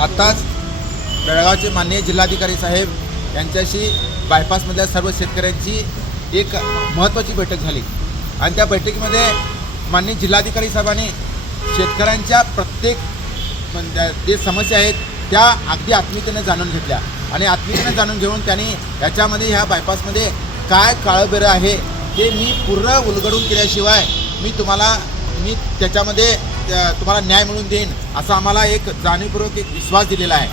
आत्ताच बेळगावचे माननीय जिल्हाधिकारी साहेब यांच्याशी बायपासमधल्या सर्व शेतकऱ्यांची एक महत्त्वाची बैठक झाली आणि त्या बैठकीमध्ये माननीय जिल्हाधिकारी साहेबांनी शेतकऱ्यांच्या प्रत्येक जे समस्या आहेत त्या अगदी आत्मीयतेने जाणून घेतल्या आणि आत्मीयतेने जाणून घेऊन त्यांनी याच्यामध्ये ह्या बायपासमध्ये काय काळबेरं आहे ते मी पूर्ण उलगडून केल्याशिवाय मी त्याच्यामध्ये तुम्हाला न्याय मिळवून देईन असा आम्हाला एक जाणीवपूर्वक एक विश्वास दिलेला आहे,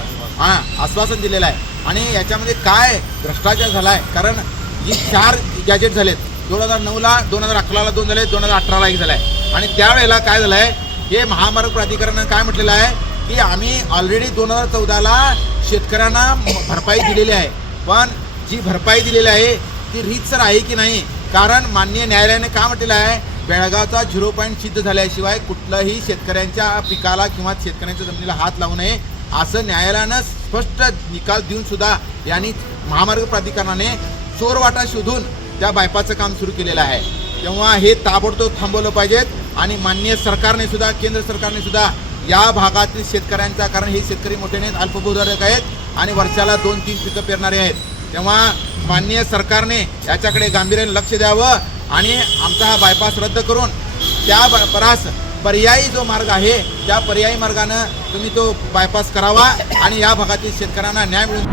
आश्वासन दिलेलं आहे. आणि याच्यामध्ये काय भ्रष्टाचार झाला आहे, कारण जी 4 गॅजेट झालेत 2009ला, 2011ला 2 झाले, 2018ला 1 झाला आहे. आणि त्यावेळेला काय झालं आहे, हे महामार्ग प्राधिकरणानं काय म्हटलेलं आहे की आम्ही ऑलरेडी 2014ला शेतकऱ्यांना भरपाई दिलेली आहे, पण जी भरपाई दिलेली आहे ती रीतसर आहे की नाही. कारण माननीय न्यायालयाने काय म्हटलेलं आहे, बेळगावचा 0 पॉईंट सिद्ध झाल्याशिवाय कुठलंही शेतकऱ्यांच्या पिकाला किंवा शेतकऱ्यांच्या जमिनीला हात लावू नये असं न्यायालयानं स्पष्ट निकाल देऊन सुद्धा यांनी महामार्ग प्राधिकरणाने चोरवाटा शोधून त्या बायपासचं काम सुरू केलेलं आहे. तेव्हा हे ताबडतोब थांबवलं पाहिजेत आणि माननीय सरकारने सुद्धा, केंद्र सरकारने सुद्धा या भागातील शेतकऱ्यांचा, कारण हे शेतकरी मोठे नाहीत, अल्पभूधारक आहेत आणि वर्षाला 2-3 पिकं पेरणारे आहेत. तेव्हा माननीय सरकारने याच्याकडे गांभीर्याने लक्ष द्यावं आणि आमचा हा बायपास रद्द करून त्या पर्यायी जो मार्ग आहे त्या पर्यायी मार्गानं तुम्ही तो बायपास करावा आणि या भागातील शेतकऱ्यांना न्याय मिळून